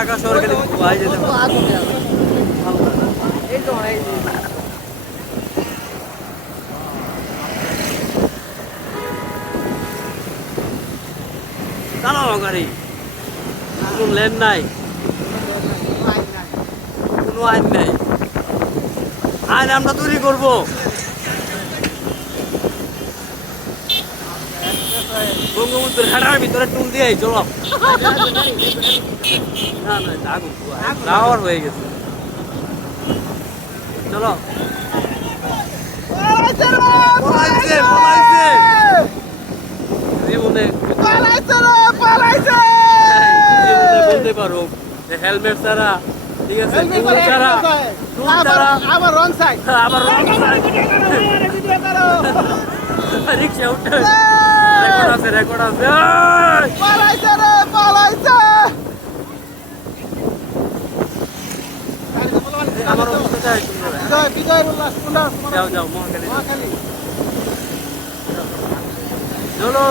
ঢাকা শহর গেলে যেতে গাড়ি। কোনো লেন নাই। কোনো আইন নাই। আইন আমরা তৈরি করব। বঙ্গবন্ধুর ঘাটার ভিতরে টুল দিয়ে চলো। না না আগুন হয়ে গেছে। চলো। পলাইছে পলাইছে। জীবনে জীবনে বলতে পারো হেলমেট ছাড়া ঠিক আছে টুল ছাড়া টুল ছাড়া। আবার রং সাইড আবার রং সাইড রিক্সা উঠে আছে রেকর্ড আছে! পালাইছে রে পালাইছে! আমার বিজয় উল্লাস কুন্ডা যাও যাও মহাখালী। মহাখালী। চলো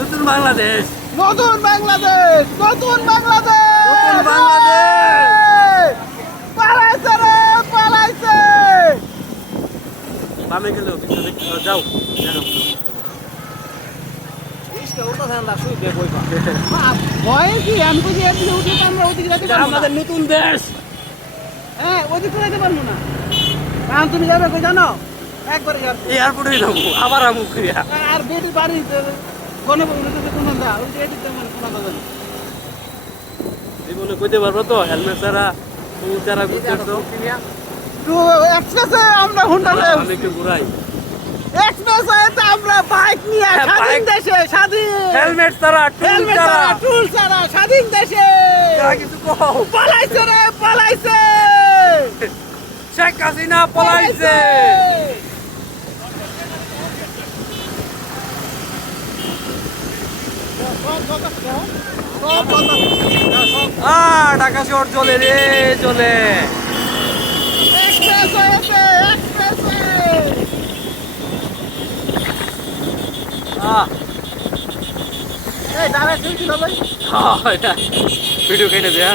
নতুন বাংলাদেশ। নতুন বাংলাদেশ নতুন বাংলাদেশ! নতুন বাংলাদেশ! পালাইছে রে পালাইছে! বামে গেলেও কিছু যাও। ভয় কি? আমি বুঝি এদিকে উঠে আমরা ওদিকে যেতে পারব আমাদের নতুন দেশ। হ্যাঁ ওদিকে যেতে পারব না। কারণ তুমি যাবে কই জানো? একবার এয়ারপোর্ট যাব আবার আমু করিয়া আর বেটি বাড়ি কোনে বলতে কোন দা ওই যে এদিকে তেমন কোন দা জীবনে কইতে পারব তো হেলমেট ছাড়া তো। আমরা হুন্ডা হ্যাঁ, আমি একটু ঘুরাই। আমরা বাইক নিয়ে হ্যাঁ, স্বাধীন দেশে স্বাধীন। হেলমেট ছাড়া টুল ছাড়া টুল ছাড়া স্বাধীন দেশে। যা কিছু কও পালাইছে রে পালাইছে। শেখ হাসিনা পলাইছে। ঢাকা শহর চলে রে চলে। এক্সপ্রেস તારે તારે શું ખબર? હા વીડિયો કહીને દે